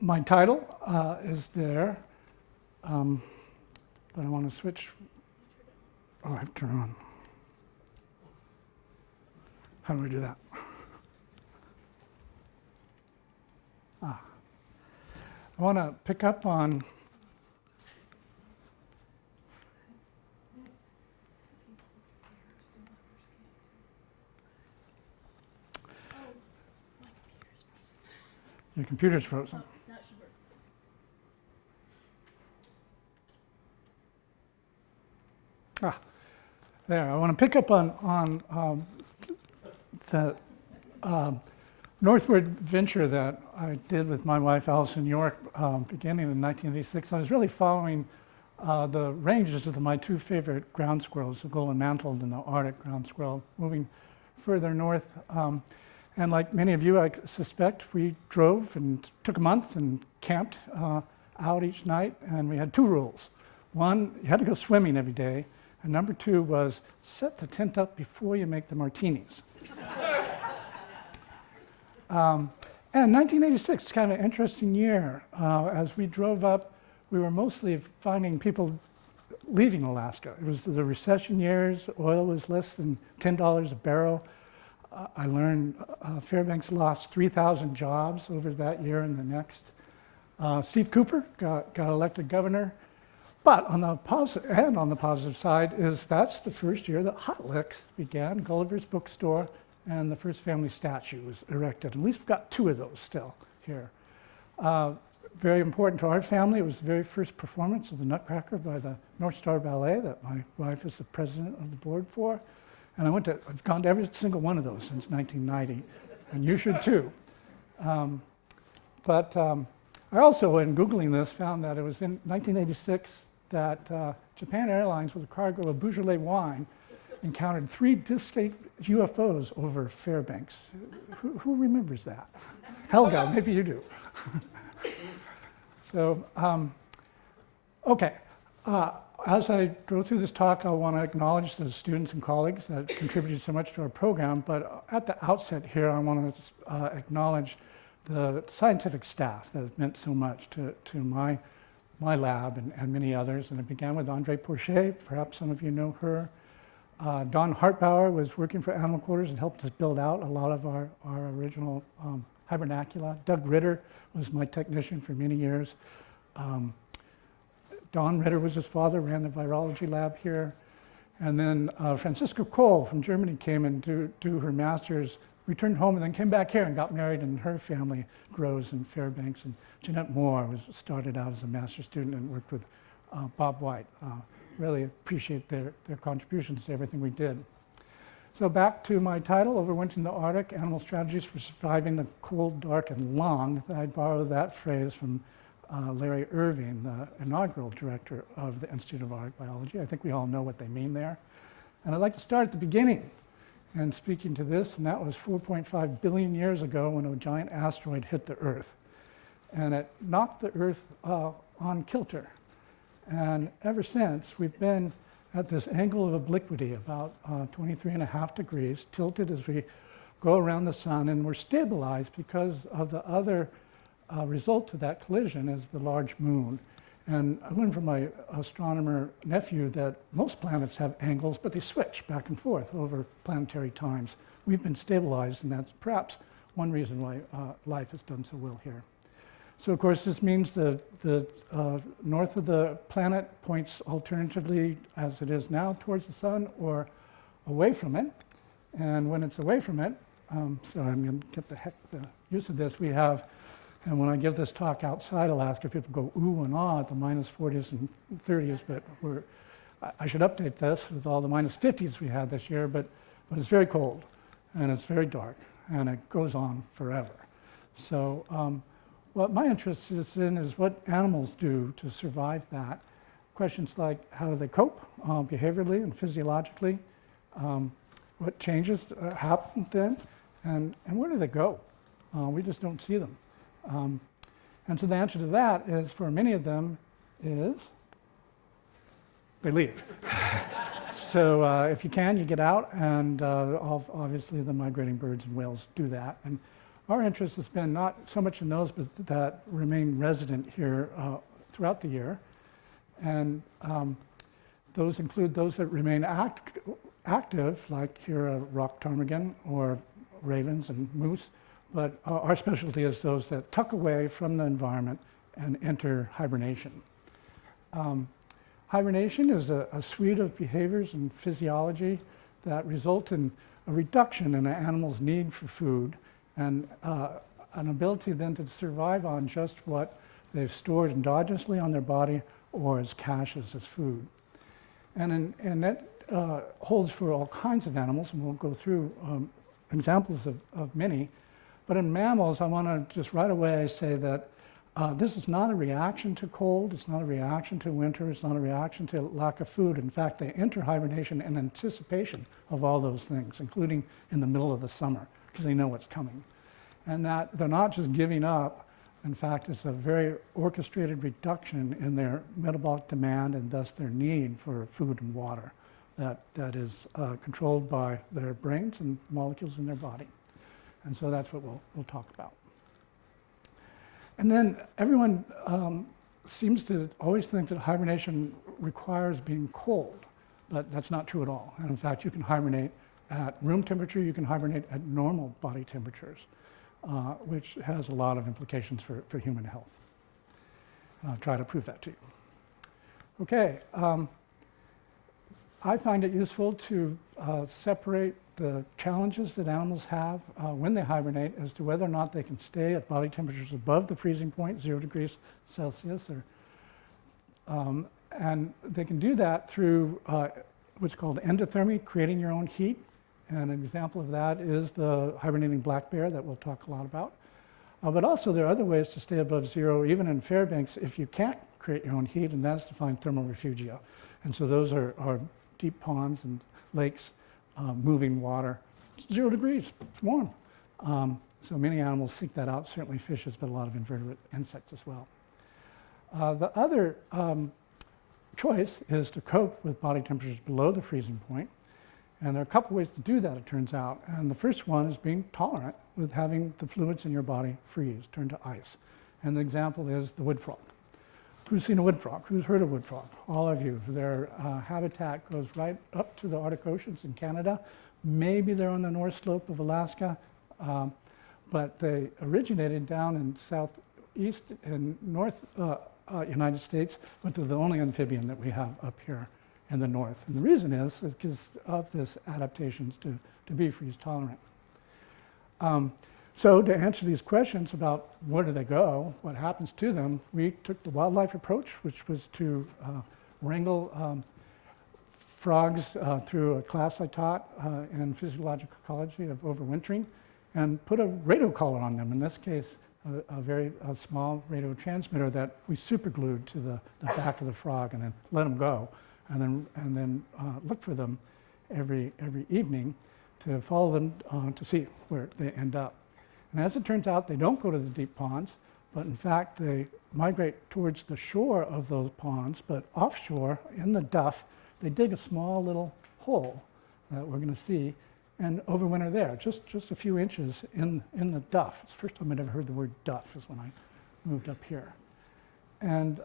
My title is there, but I want to switch. Oh, I have to turn on. How do I do that? I want to pick up on your computer's frozen. There. I want to pick up on the northward venture that I did with my wife, Alison York, beginning in 1986. I was really following the ranges of my two favorite ground squirrels, the golden mantled and the Arctic ground squirrel, moving further north. And like many of you, I suspect, we drove and took a month and camped out each night, and we had two rules. One, you had to go swimming every day, and number two was set the tent up before you make the martinis. And 1986 is kind of an interesting year. As we drove up, we were mostly finding people leaving Alaska. It was the recession years. Oil was less than $10 a barrel. I learned Fairbanks lost 3,000 jobs over that year and the next. Steve Cooper got elected governor. But on the positive side is that's the first year that Hot Licks began, Gulliver's Bookstore, and the first family statue was erected. At least we've got two of those still here. Very important to our family, it was the very first performance of the Nutcracker by the North Star Ballet that my wife is the president of the board for. And I've gone to every single one of those since 1990, and you should too. But I also, in Googling this, found that it was in 1986 that Japan Airlines, with a cargo of Beaujolais wine, encountered 3 distinct UFOs over Fairbanks. Who remembers that? Helga, maybe you do. So, okay. As I go through this talk, I want to acknowledge the students and colleagues that contributed so much to our program, but at the outset here, I want to acknowledge the scientific staff that has meant so much to my lab and many others. And it began with Andre Porcher, perhaps some of you know her. Don Hartbauer was working for Animal Quarters and helped us build out a lot of our original hibernacula. Doug Ritter was my technician for many years. Don Ritter was his father, ran the virology lab here. And then Franziska Kohl from Germany came and do her master's, returned home and then came back here and got married, and her family grows in Fairbanks. And Jeanette Moore started out as a master's student and worked with Bob White. Really appreciate their contributions to everything we did. So back to my title, Overwintering the Arctic, Animal Strategies for Surviving the Cold, Dark, and Long. I borrowed that phrase from Larry Irving, the inaugural director of the Institute of Arctic Biology. I think we all know what they mean there. And I'd like to start at the beginning and speaking to this, and that was 4.5 billion years ago when a giant asteroid hit the Earth. And it knocked the Earth on kilter. And ever since, we've been at this angle of obliquity, about 23.5 degrees, tilted as we go around the sun, and we're stabilized because of the other result of that collision is the large moon. And I learned from my astronomer nephew that most planets have angles, but they switch back and forth over planetary times. We've been stabilized, and that's perhaps one reason why life has done so well here. So of course this means the north of the planet points alternatively, as it is now, towards the sun or away from it. And when it's away from it, sorry, I'm going to get the use of this, we have, and when I give this talk outside Alaska, people go ooh and ah at the minus 40s and 30s, but I should update this with all the minus 50s we had this year, but it's very cold, and it's very dark, and it goes on forever. So what my interest is in is what animals do to survive that. Questions like how do they cope behaviorally and physiologically, what changes happen then, and where do they go? We just don't see them. And so the answer to that is, for many of them, is they leave. So if you can, you get out, and obviously the migrating birds and whales do that. And our interest has been not so much in those, but that remain resident here throughout the year. And those include those that remain active, like here rock ptarmigan or ravens and moose. But our specialty is those that tuck away from the environment and enter hibernation. Hibernation is a suite of behaviors and physiology that result in a reduction in an animal's need for food and an ability then to survive on just what they've stored endogenously on their body or as caches as food. And that holds for all kinds of animals, and we'll go through examples of many. But in mammals, I want to just right away say that this is not a reaction to cold, it's not a reaction to winter, it's not a reaction to lack of food. In fact, they enter hibernation in anticipation of all those things, including in the middle of the summer, because they know what's coming. And that they're not just giving up. In fact, it's a very orchestrated reduction in their metabolic demand and thus their need for food and water that is controlled by their brains and molecules in their body. And so that's what we'll talk about. And then everyone seems to always think that hibernation requires being cold, but that's not true at all. And in fact, you can hibernate at room temperature, you can hibernate at normal body temperatures, which has a lot of implications for human health. I'll try to prove that to you. Okay, I find it useful to separate the challenges that animals have when they hibernate as to whether or not they can stay at body temperatures above the freezing point, 0 degrees Celsius, and they can do that through what's called endothermy, creating your own heat. And an example of that is the hibernating black bear that we'll talk a lot about. But also there are other ways to stay above zero, even in Fairbanks, if you can't create your own heat, and that's to find thermal refugia. And so those are deep ponds and lakes, moving water. It's 0 degrees, it's warm. So many animals seek that out, certainly fishes, but a lot of invertebrate insects as well. The other choice is to cope with body temperatures below the freezing point. And there are a couple ways to do that, it turns out. And the first one is being tolerant with having the fluids in your body freeze, turn to ice. And the example is the wood frog. Who's seen a wood frog? Who's heard of wood frog? All of you. Their habitat goes right up to the Arctic oceans in Canada. Maybe they're on the north slope of Alaska, but they originated down in southeast and north United States, but they're the only amphibian that we have up here in the north. And the reason is because of this adaptations to be freeze tolerant. So to answer these questions about where do they go, what happens to them, we took the wildlife approach, which was to wrangle frogs through a class I taught in physiological ecology of overwintering and put a radio collar on them. In this case, a very small radio transmitter that we superglued to the back of the frog and then let them go. And then look for them every evening to follow them to see where they end up. And as it turns out, they don't go to the deep ponds, but in fact, they migrate towards the shore of those ponds, but offshore in the duff, they dig a small little hole that we're going to see and overwinter there, just a few inches in the duff. It's the first time I'd ever heard the word duff is when I moved up here. And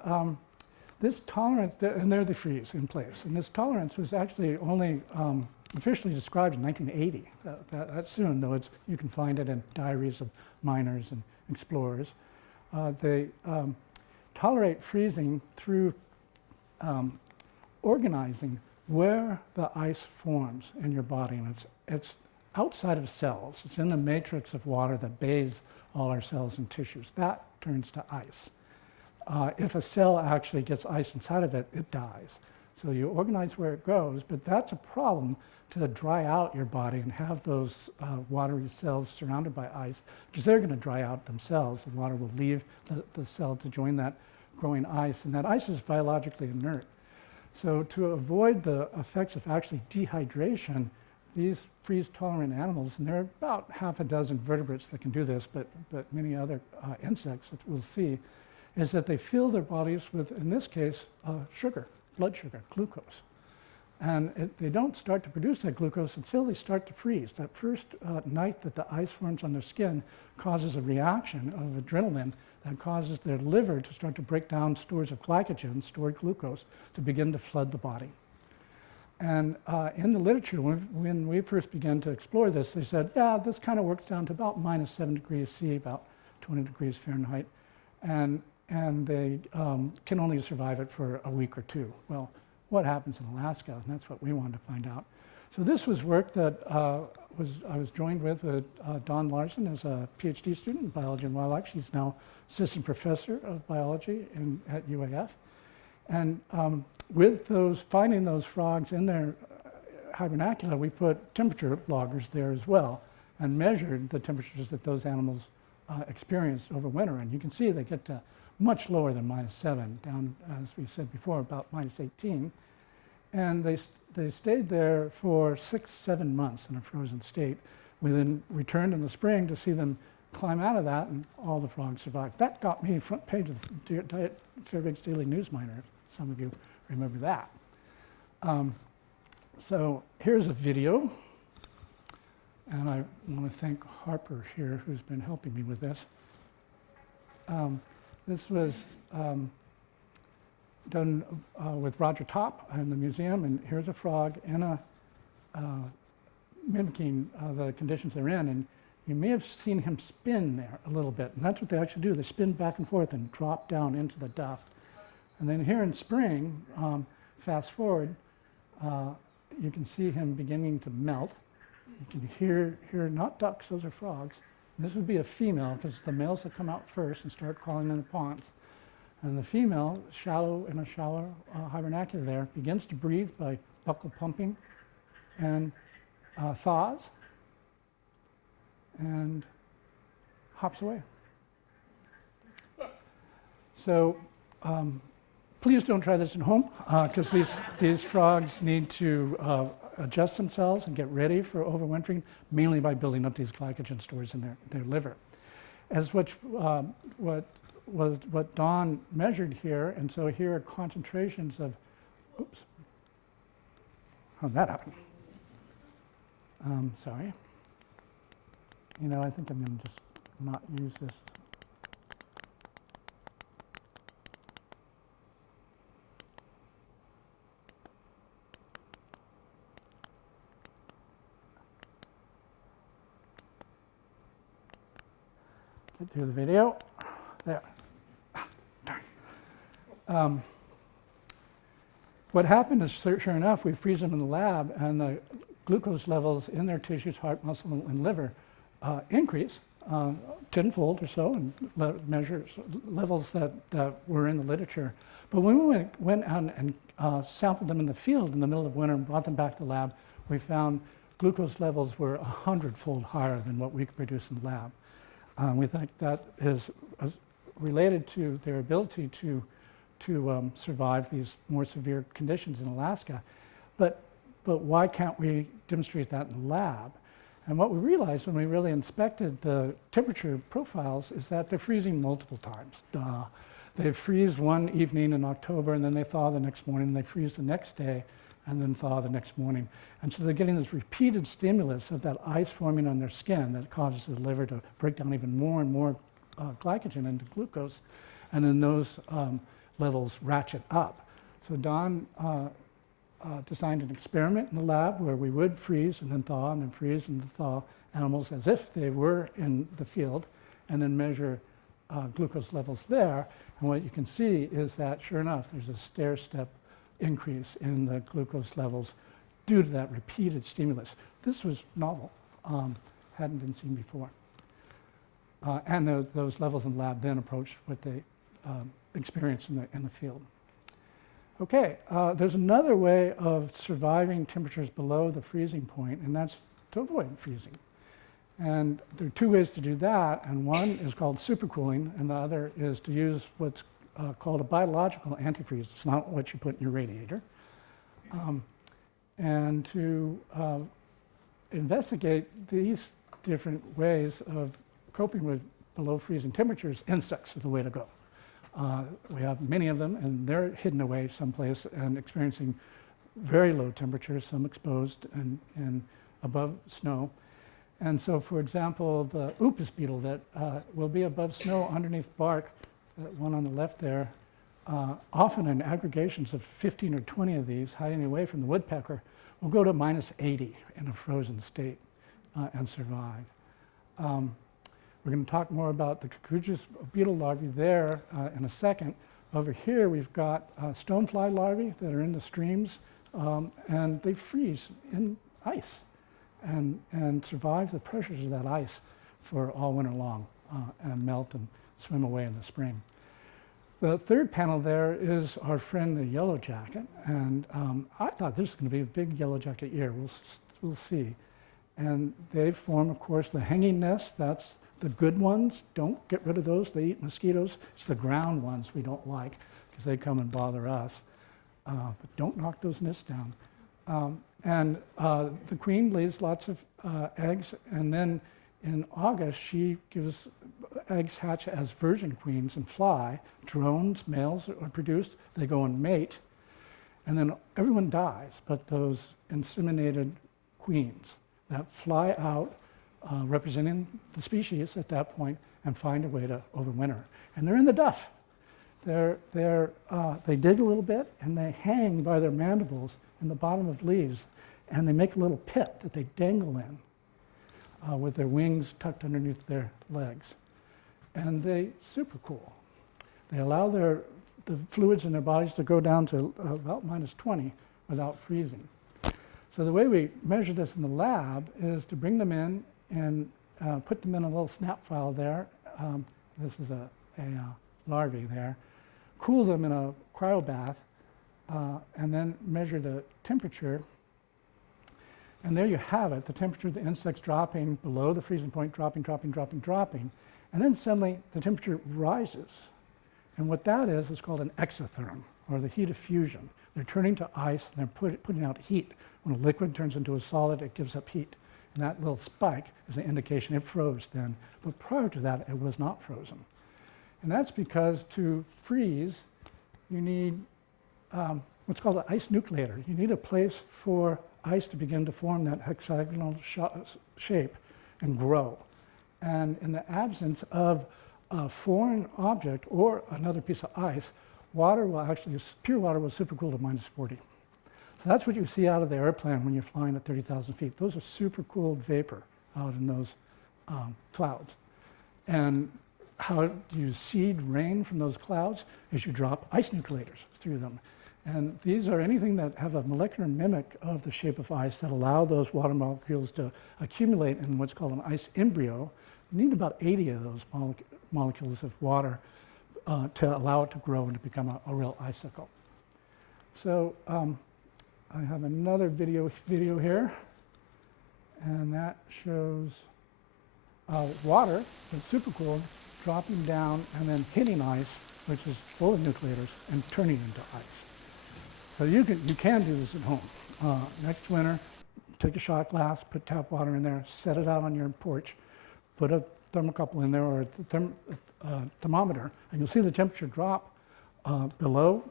this tolerance, and there they freeze in place. And this tolerance was actually only officially described in 1980. That's soon, though you can find it in diaries of miners and explorers. They tolerate freezing through organizing where the ice forms in your body. And it's outside of cells. It's in the matrix of water that bathes all our cells and tissues. That turns to ice. If a cell actually gets ice inside of it, it dies. So you organize where it goes, but that's a problem to dry out your body and have those watery cells surrounded by ice, because they're going to dry out themselves. The water will leave the cell to join that growing ice, and that ice is biologically inert. So to avoid the effects of actually dehydration, these freeze-tolerant animals, and there are about half a dozen vertebrates that can do this, but many other insects that we'll see, is that they fill their bodies with, in this case, sugar, blood sugar, glucose. And they don't start to produce that glucose until they start to freeze. That first night that the ice forms on their skin causes a reaction of adrenaline that causes their liver to start to break down stores of glycogen, stored glucose, to begin to flood the body. And in the literature, when we first began to explore this, they said, yeah, this kind of works down to about -7 degrees C, about 20 degrees Fahrenheit. And they can only survive it for a week or two. Well, what happens in Alaska? And that's what we wanted to find out. So this was work that I was joined with Dawn Larson as a PhD student in biology and wildlife. She's now assistant professor of biology at UAF. And with finding those frogs in their hibernacula, we put temperature loggers there as well and measured the temperatures that those animals experienced over winter. And you can see they get to much lower than -7, down, as we said before, about -18. And they stayed there for 6-7 months in a frozen state. We then returned in the spring to see them climb out of that, and all the frogs survived. That got me front page of the Fairbanks Daily News Miner, if some of you remember that. So here's a video, and I want to thank Harper here, who's been helping me with this. This was done with Roger Topp in the museum, and here's a frog in mimicking the conditions they're in, and you may have seen him spin there a little bit, and that's what they actually do. They spin back and forth and drop down into the duff. And then here in spring, fast forward, you can see him beginning to melt. You can hear not ducks, those are frogs. And this would be a female, because the males that come out first and start crawling in the ponds. And the female, in a shallow hibernacula there, begins to breathe by buccal pumping and thaws and hops away. So please don't try this at home, because these frogs need to adjust themselves and get ready for overwintering, mainly by building up these glycogen stores in their liver. As what Dawn measured here, and so here are concentrations of, oops, how did that happen? Sorry. You know, I think I'm going to just not use this. Get through the video. There. Darn. What happened is, sure enough, we freeze them in the lab, and the glucose levels in their tissues, heart, muscle, and liver increase tenfold or so, and measure levels that were in the literature. But when we went out and sampled them in the field in the middle of winter and brought them back to the lab, we found glucose levels were 100-fold higher than what we could produce in the lab. We think that is related to their ability to survive these more severe conditions in Alaska. But why can't we demonstrate that in the lab? And what we realized when we really inspected the temperature profiles is that they're freezing multiple times. They freeze one evening in October, and then they thaw the next morning, and they freeze the next day, and then thaw the next morning. And so they're getting this repeated stimulus of that ice forming on their skin that causes the liver to break down even more and more glycogen into glucose, and then those levels ratchet up. So Dawn designed an experiment in the lab where we would freeze and then thaw and then freeze and then thaw animals as if they were in the field, and then measure glucose levels there. And what you can see is that, sure enough, there's a stair-step increase in the glucose levels due to that repeated stimulus. This was novel, hadn't been seen before. And those levels in the lab then approached what they experienced in the field. Okay, there's another way of surviving temperatures below the freezing point, and that's to avoid freezing. And there are two ways to do that, and one is called supercooling, and the other is to use what's called a biological antifreeze. It's not what you put in your radiator. And to investigate these different ways of coping with below freezing temperatures, insects are the way to go. We have many of them, and they're hidden away someplace and experiencing very low temperatures, some exposed and above snow. And so, for example, the Upas beetle that will be above snow underneath bark, that one on the left there, often in aggregations of 15 or 20 of these, hiding away from the woodpecker, will go to -80 in a frozen state and survive. We're going to talk more about the cucujas beetle larvae there in a second. Over here, we've got stonefly larvae that are in the streams, and they freeze in ice and survive the pressures of that ice for all winter long and melt and swim away in the spring. The third panel there is our friend the yellow jacket, and I thought this was going to be a big yellow jacket year. We'll see. And they form, of course, the hanging nest. That's the good ones. Don't get rid of those. They eat mosquitoes. It's the ground ones we don't like because they come and bother us. But don't knock those nests down. The queen lays lots of eggs, and then in August she gives eggs hatch as virgin queens and fly. Drones, males are produced. They go and mate, and then everyone dies but those inseminated queens that fly out, representing the species at that point, and find a way to overwinter. And they're in the duff. They dig a little bit, and they hang by their mandibles in the bottom of leaves, and they make a little pit that they dangle in with their wings tucked underneath their legs. And they super cool. They allow the fluids in their bodies to go down to about -20 without freezing. So the way we measure this in the lab is to bring them in and put them in a little snap file there. This is a larvae there. Cool them in a cryobath, and then measure the temperature. And there you have it, the temperature of the insects dropping below the freezing point, dropping. And then suddenly the temperature rises. And what that is called an exotherm, or the heat of fusion. They're turning to ice, and they're putting out heat. When a liquid turns into a solid, it gives up heat. And that little spike is an indication it froze then. But prior to that, it was not frozen. And that's because to freeze, you need what's called an ice nucleator. You need a place for ice to begin to form that hexagonal shape and grow. And in the absence of a foreign object or another piece of ice, water will actually, pure water will supercool to -40. So that's what you see out of the airplane when you're flying at 30,000 feet. Those are supercooled vapor out in those clouds. And how you seed rain from those clouds is you drop ice nucleators through them. And these are anything that have a molecular mimic of the shape of ice that allow those water molecules to accumulate in what's called an ice embryo. You need about 80 of those molecules of water to allow it to grow and to become a real icicle. So I have another video here, and that shows water that's supercooled dropping down and then hitting ice, which is full of nucleators, and turning into ice. So you can do this at home. Next winter, take a shot glass, put tap water in there, set it out on your porch, put a thermocouple in there or a thermometer, and you'll see the temperature drop below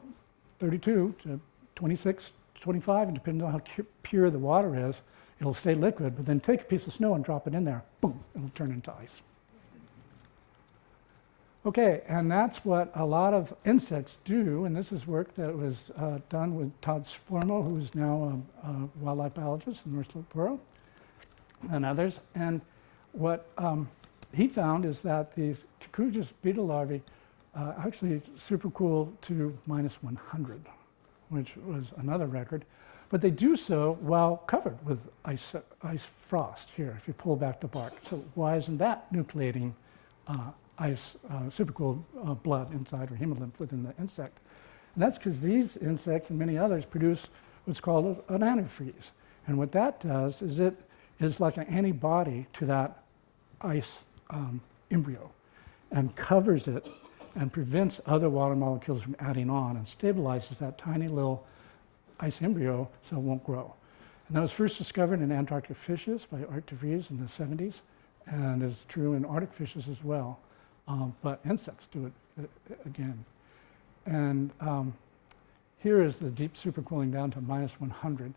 32 to 26, 25, and depending on how pure the water is, it'll stay liquid, but then take a piece of snow and drop it in there, boom, it'll turn into ice. Okay, and that's what a lot of insects do, and this is work that was done with Todd Sformo, who's now a wildlife biologist in North Slope, and others. And what he found is that these cucujas beetle larvae actually supercool to -100, which was another record. But they do so while covered with ice frost here, if you pull back the bark. So why isn't that nucleating ice, supercooled blood inside or hemolymph within the insect? And that's because these insects and many others produce what's called an antifreeze. And what that does is it is like an antibody to that ice embryo and covers it and prevents other water molecules from adding on and stabilizes that tiny little ice embryo so it won't grow. And that was first discovered in Antarctic fishes by Art de Vries in the 70s, and is true in Arctic fishes as well. But insects do it again. And here is the deep supercooling down to -100.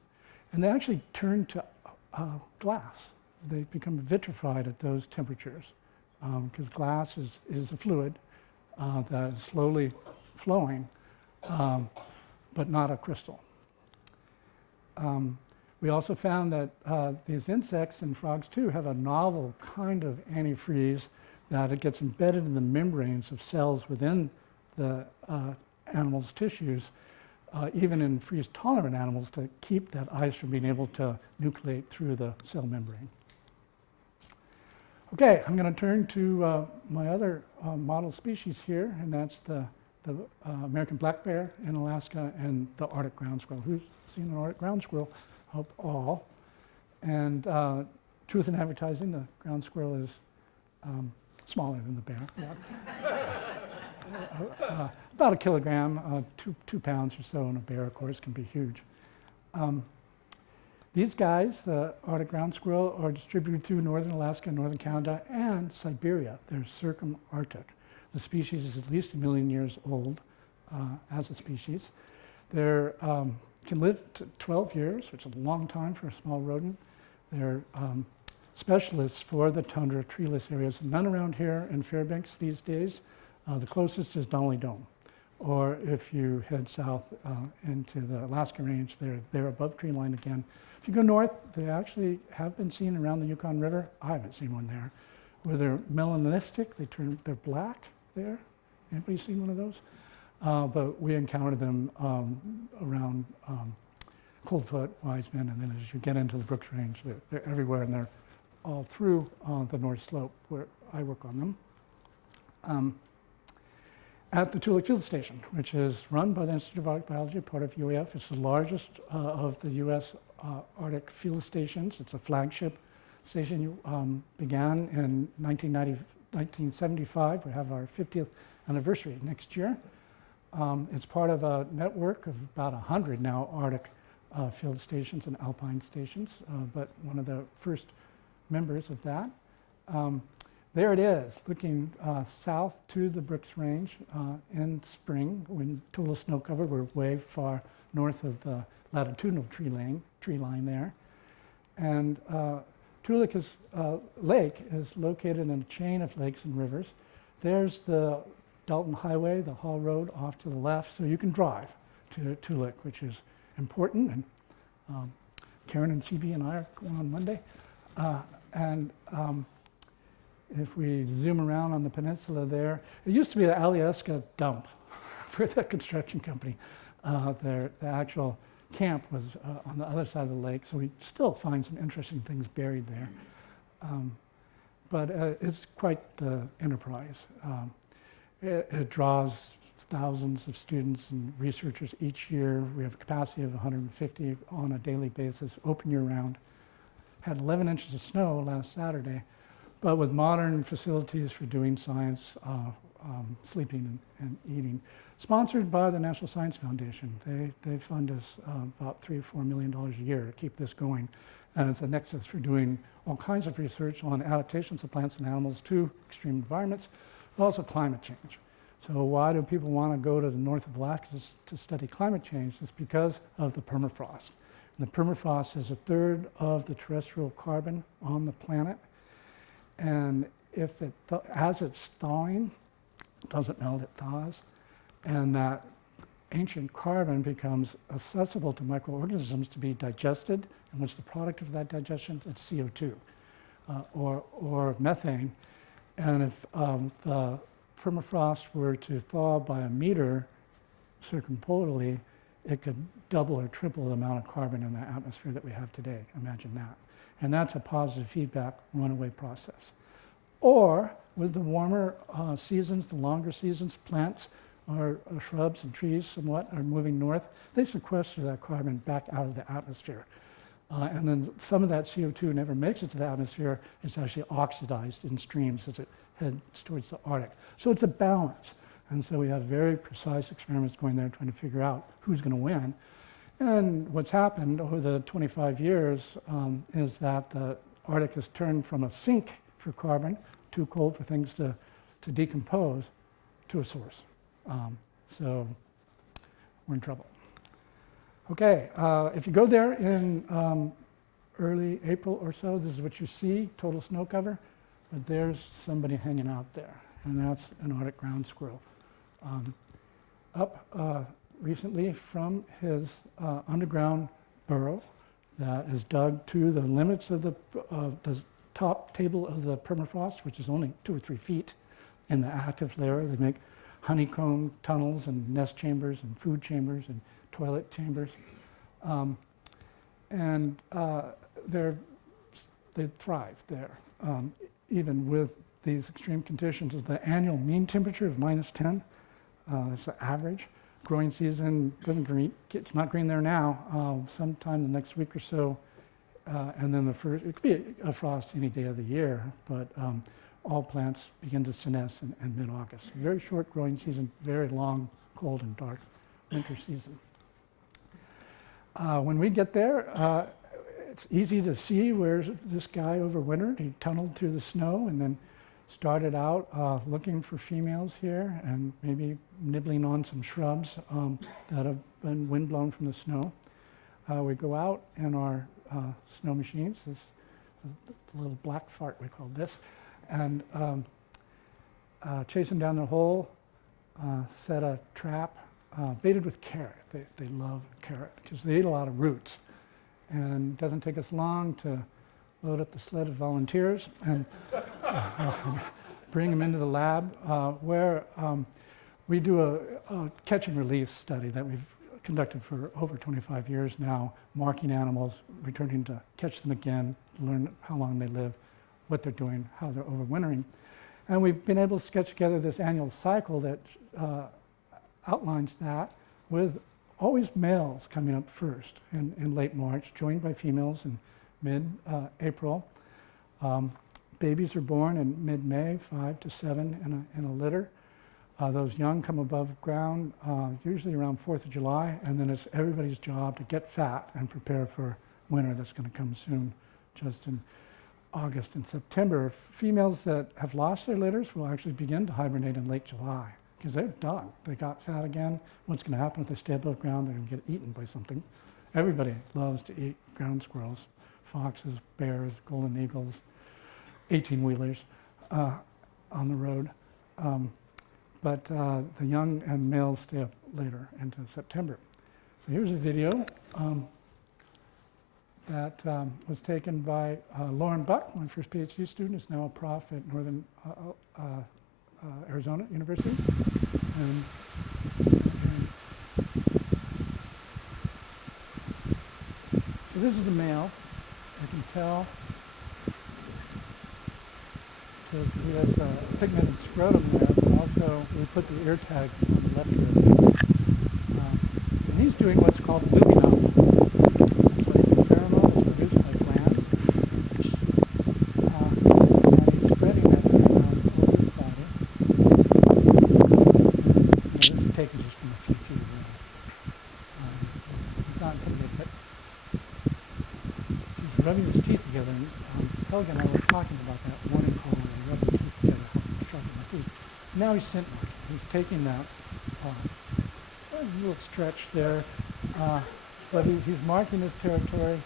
And they actually turn to glass. They become vitrified at those temperatures because glass is a fluid that is slowly flowing, but not a crystal. We also found that these insects and frogs too have a novel kind of antifreeze that it gets embedded in the membranes of cells within the animal's tissues, even in freeze-tolerant animals, to keep that ice from being able to nucleate through the cell membrane. Okay, I'm going to turn to my other model species here, and that's the American black bear in Alaska and the Arctic ground squirrel. Who's seen an Arctic ground squirrel? Hope all. And truth in advertising, the ground squirrel is smaller than the bear. About a kilogram, 2 pounds or so, and a bear, of course, can be huge. These guys, the Arctic ground squirrel, are distributed through northern Alaska, northern Canada, and Siberia. They're circum-Arctic. The species is at least 1 million years old as a species. They can live to 12 years, which is a long time for a small rodent. They're specialists for the tundra treeless areas. None around here in Fairbanks these days. The closest is Donnelly Dome. Or if you head south into the Alaska range, they're above tree line again. If you go north, they actually have been seen around the Yukon River. I haven't seen one there. Where they're melanistic, they're black there. Anybody seen one of those? But we encountered them around Coldfoot, Wiseman, and then as you get into the Brooks Range, they're everywhere, and they're all through the North Slope where I work on them. At the Toolik Field Station, which is run by the Institute of Arctic Biology, part of UAF. It's the largest of the U.S. Arctic field stations. It's a flagship station. Began in 1975. We have our 50th anniversary next year. It's part of a network of about 100 now Arctic field stations and alpine stations, but one of the first members of that. There it is, looking south to the Brooks Range in spring when Tula snow covered. We're way far north of the latitudinal tree line there. And Toolik Lake is located in a chain of lakes and rivers. There's the Dalton Highway, the Hall Road off to the left, so you can drive to Toolik, which is important. And Karen and CB and I are going on Monday. If we zoom around on the peninsula there, it used to be the Alyeska dump for the construction company. The actual camp was on the other side of the lake, so we still find some interesting things buried there. But it's quite the enterprise. It draws thousands of students and researchers each year. We have a capacity of 150 on a daily basis, open year-round. Had 11 inches of snow last Saturday, but with modern facilities for doing science, sleeping and eating. Sponsored by the National Science Foundation. They fund us about $3 or $4 million a year to keep this going. And it's a nexus for doing all kinds of research on adaptations of plants and animals to extreme environments, but also climate change. So why do people want to go to the north of Alaska to study climate change? It's because of the permafrost. And the permafrost is a third of the terrestrial carbon on the planet. And if as it's thawing, it doesn't melt, it thaws. And that ancient carbon becomes accessible to microorganisms to be digested. And what's the product of that digestion? It's CO2 or methane. And if the permafrost were to thaw by a meter circumpolarly, it could double or triple the amount of carbon in the atmosphere that we have today. Imagine that. And that's a positive feedback runaway process. Or with the warmer seasons, the longer seasons, plants or shrubs and trees somewhat are moving north. They sequester that carbon back out of the atmosphere. And then some of that CO2 never makes it to the atmosphere. It's actually oxidized in streams as it heads towards the Arctic. So it's a balance. And so we have very precise experiments going there trying to figure out who's going to win. And what's happened over the 25 years is that the Arctic has turned from a sink for carbon, too cold for things to decompose, to a source. So we're in trouble. Okay, if you go there in early April or so, this is what you see, total snow cover, but there's somebody hanging out there, and that's an Arctic ground squirrel. Up recently from his underground burrow that is dug to the limits of the top table of the permafrost, which is only 2 or 3 feet in the active layer. They make honeycomb tunnels and nest chambers and food chambers and toilet chambers. They thrive there, even with these extreme conditions. The annual mean temperature of -10, that's the average. Growing season, it's not green there now, sometime the next week or so. And then it could be a frost any day of the year, but all plants begin to senesce in mid-August. Very short growing season, very long, cold and dark winter season. When we get there, it's easy to see where this guy overwintered. He tunneled through the snow and then started out looking for females here and maybe nibbling on some shrubs that have been windblown from the snow. We go out in our snow machines, this little black fart we call this, and chase them down the hole, set a trap, baited with carrot. They love carrot because they eat a lot of roots. And it doesn't take us long to load up the sled of volunteers and bring them into the lab where we do a catch and release study that we've conducted for over 25 years now, marking animals, returning to catch them again, learn how long they live, what they're doing, how they're overwintering. And we've been able to sketch together this annual cycle that outlines that, with always males coming up first in late March, joined by females in mid-April. Babies are born in mid-May, 5 to 7 in a litter. Those young come above ground usually around 4th of July, and then it's everybody's job to get fat and prepare for winter that's going to come soon, just in August and September. Females that have lost their litters will actually begin to hibernate in late July because they're done. They got fat again. What's going to happen if they stay above ground? They're going to get eaten by something. Everybody loves to eat ground squirrels, foxes, bears, golden eagles, 18-wheelers on the road. But the young and males stay up later into September. So here's a video that was taken by Lauren Buck, my first PhD student, is now a prof at Northern Arizona University. And so this is the male. I can tell because he has a pigmented scrotum there, but also we put the ear tag on the left ear. And he's doing what's called looping up. It's like a pheromone that's produced by glands. And he's spreading that pheromone over his body. This is taken just from a few feet away. He's not putting it, but he's rubbing his teeth together. And Helga and I were talking about that morning call and rubbing his teeth together, sharpening the teeth. Now he's scenting. He's taking that a little stretch there, but he's marking his territory,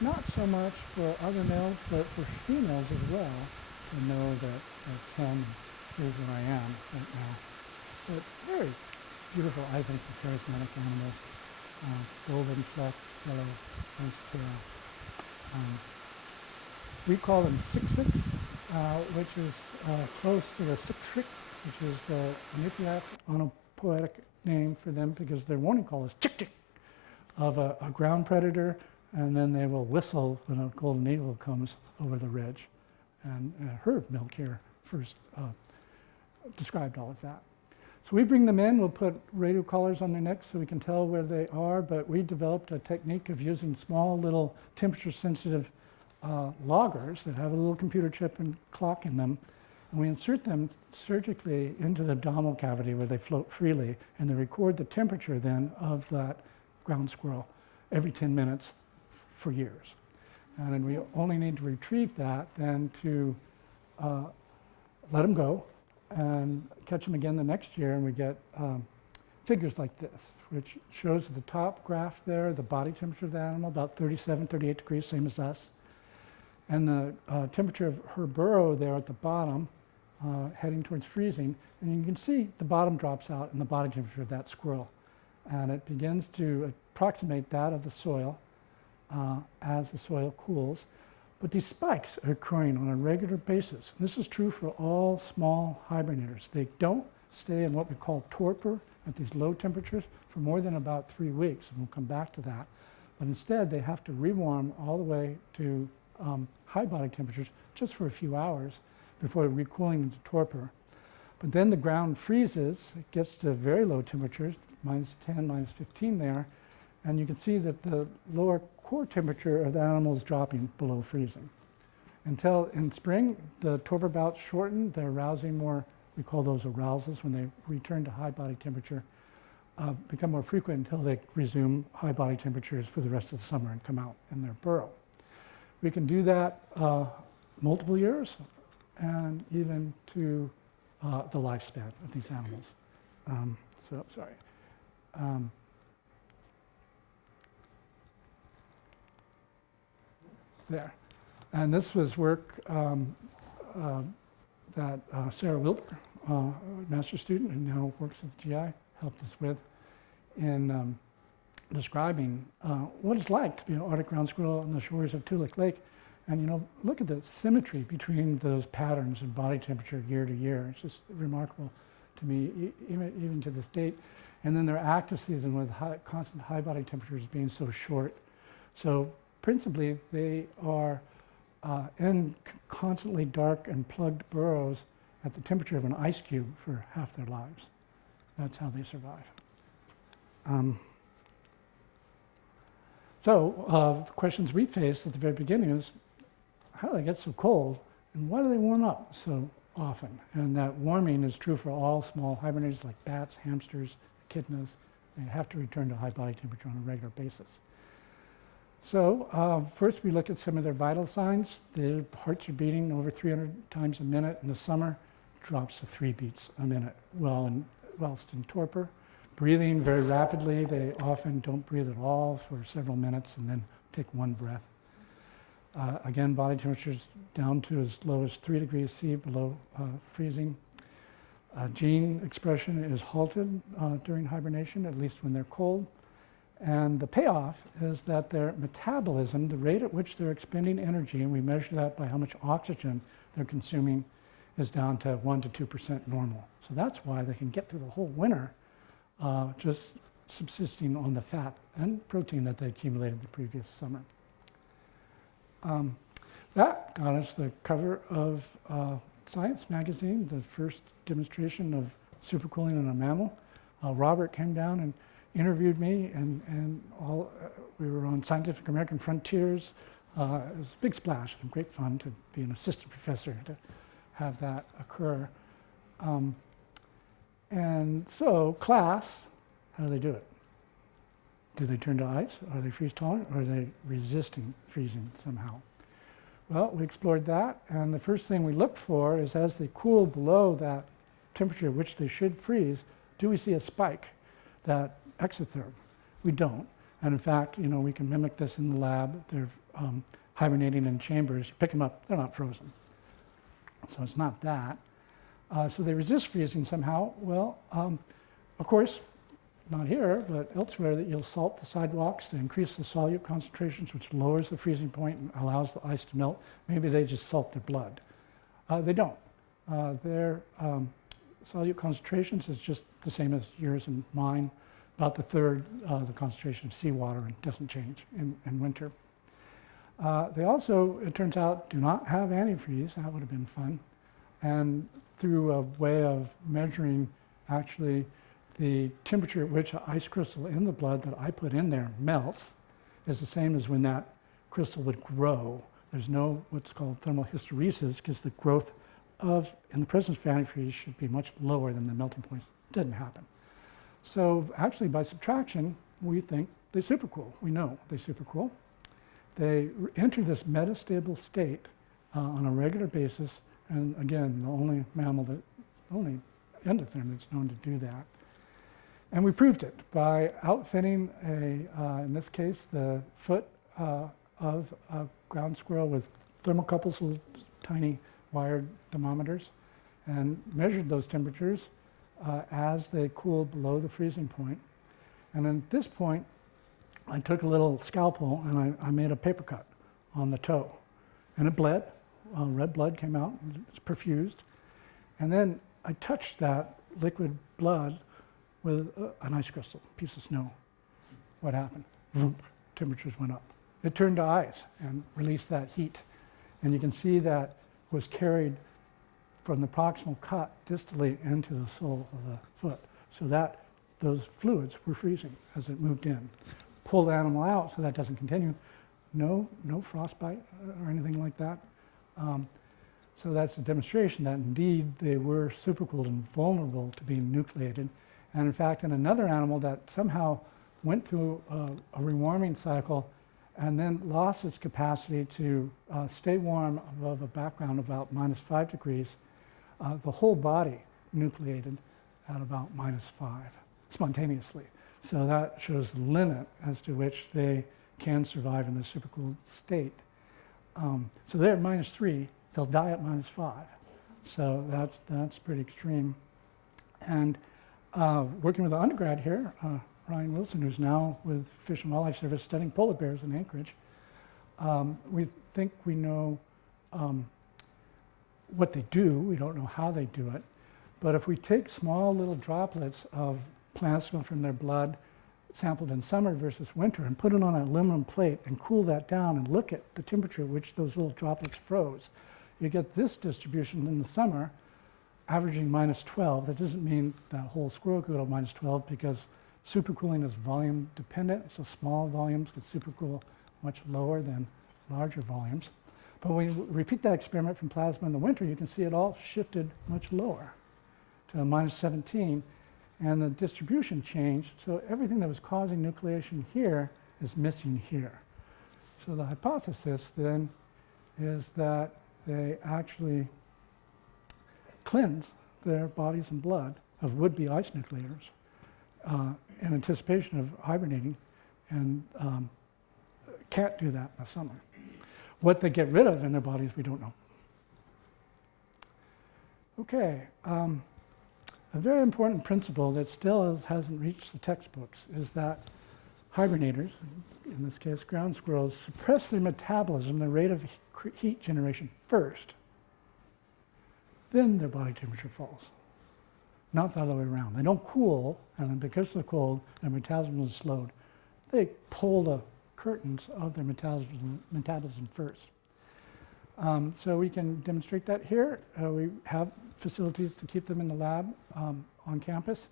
not so much for other males, but for females as well, to know that him, here's where I am right now. But very beautiful, I think, for charismatic animals. Golden fleck, yellow, nice tail. We call them six-six, which is close to the six-rick, which is the Inupiaq onopoetic name for them because their warning call is chick-chick of a ground predator, and then they will whistle when a golden eagle comes over the ridge. And Herb Milk here first described all of that. So we bring them in, we'll put radio collars on their necks so we can tell where they are, but we developed a technique of using small little temperature-sensitive loggers that have a little computer chip and clock in them, and we insert them surgically into the abdominal cavity where they float freely, and they record the temperature then of that ground squirrel every 10 minutes for years. And then we only need to retrieve that then to let them go and catch them again the next year, and we get figures like this, which shows the top graph there, the body temperature of the animal, about 37, 38 degrees, same as us. And the temperature of her burrow there at the bottom, heading towards freezing. And you can see the bottom drops out in the body temperature of that squirrel. And it begins to approximate that of the soil as the soil cools. But these spikes are occurring on a regular basis. This is true for all small hibernators. They don't stay in what we call torpor at these low temperatures for more than about 3 weeks, and we'll come back to that. But instead, they have to rewarm all the way to high body temperatures just for a few hours before recooling into torpor. But then the ground freezes, it gets to very low temperatures, minus 10, minus 15 there, and you can see that the lower core temperature of the animal is dropping below freezing. Until in spring, the torpor bouts shorten, they're arousing more, we call those arousals when they return to high body temperature, become more frequent until they resume high body temperatures for the rest of the summer and come out in their burrow. We can do that multiple years and even to the lifespan of these animals. There. And this was work that Sarah Wilbur, a master's student who now works at the GI, helped us with in describing what it's like to be an Arctic ground squirrel on the shores of Toolik Lake. And you know, look at the symmetry between those patterns in body temperature year to year. It's just remarkable to me, even to this date. And then their active season with constant high body temperatures being so short. So principally, they are in constantly dark and plugged burrows at the temperature of an ice cube for half their lives. That's how they survive. The questions we faced at the very beginning is, how do they get so cold, and why do they warm up so often? And that warming is true for all small hibernators like bats, hamsters, echidnas. They have to return to high body temperature on a regular basis. So first we look at some of their vital signs. Their hearts are beating over 300 times a minute in the summer, drops to 3 beats a minute whilst in torpor. Breathing very rapidly. They often don't breathe at all for several minutes and then take one breath. Again, body temperatures down to as low as 3 degrees C below freezing. Gene expression is halted during hibernation, at least when they're cold. And the payoff is that their metabolism, the rate at which they're expending energy, and we measure that by how much oxygen they're consuming, is down to 1 to 2% normal. So that's why they can get through the whole winter just subsisting on the fat and protein that they accumulated the previous summer. That got us the cover of Science magazine, the first demonstration of supercooling in a mammal. Robert came down and interviewed me, and we were on Scientific American Frontiers. It was a big splash and great fun to be an assistant professor to have that occur. And so, class, how do they do it? Do they turn to ice? Are they freeze tolerant? Or are they resisting freezing somehow? Well, we explored that, and the first thing we looked for is as they cool below that temperature at which they should freeze, do we see a spike that exotherm? We don't. And in fact, you know, we can mimic this in the lab. They're hibernating in chambers. You pick them up, they're not frozen. So it's not that. So they resist freezing somehow. Well, of course, not here, but elsewhere, that you'll salt the sidewalks to increase the solute concentrations, which lowers the freezing point and allows the ice to melt. Maybe they just salt their blood. They don't. Their solute concentrations is just the same as yours and mine, about the third the concentration of seawater, and doesn't change in winter. They also, it turns out, do not have antifreeze. That would have been fun. And through a way of measuring actually the temperature at which an ice crystal in the blood that I put in there melts is the same as when that crystal would grow. There's no what's called thermal hysteresis, because the growth of, in the presence of antifreeze, should be much lower than the melting point. It didn't happen. So actually, by subtraction, we think they supercool. We know they supercool. They enter this metastable state on a regular basis, and again, the only mammal that, only endotherm that's known to do that. And we proved it by outfitting in this case, the foot of a ground squirrel with thermocouples, little tiny wired thermometers, and measured those temperatures as they cooled below the freezing point. And at this point, I took a little scalpel and I made a paper cut on the toe. And it bled. Red blood came out. It's perfused. And then I touched that liquid blood with an ice crystal, piece of snow. What happened? Vroom, temperatures went up. It turned to ice and released that heat. And you can see that was carried from the proximal cut distally into the sole of the foot. So that those fluids were freezing as it moved in. Pull the animal out so that doesn't continue. No frostbite or anything like that. So that's a demonstration that indeed they were supercooled and vulnerable to being nucleated. And in fact, in another animal that somehow went through a rewarming cycle and then lost its capacity to stay warm above a background of about -5 degrees, the whole body nucleated at about -5 spontaneously. So that shows the limit as to which they can survive in the supercooled state. So they're at -3, they'll die at -5. So that's pretty extreme. And working with an undergrad here, Ryan Wilson, who's now with Fish and Wildlife Service studying polar bears in Anchorage, we think we know what they do. We don't know how they do it. But if we take small little droplets of plasma from their blood sampled in summer versus winter and put it on an aluminum plate and cool that down and look at the temperature at which those little droplets froze, you get this distribution in the summer averaging -12. That doesn't mean that whole squirrel could go to -12 because supercooling is volume dependent, so small volumes could supercool much lower than larger volumes. But when you repeat that experiment from plasma in the winter, you can see it all shifted much lower to -17, and the distribution changed, so everything that was causing nucleation here is missing here. So the hypothesis then is that they actually cleanse their bodies and blood of would-be ice nucleators in anticipation of hibernating, and can't do that in the summer. What they get rid of in their bodies, we don't know. Okay, a very important principle that still hasn't reached the textbooks is that hibernators, in this case ground squirrels, suppress their metabolism, the rate of heat generation first. Then their body temperature falls. Not the other way around. They don't cool, and then because they're cold, their metabolism is slowed. They pull the curtains of their metabolism first. So we can demonstrate that here. We have facilities to keep them in the lab on campus,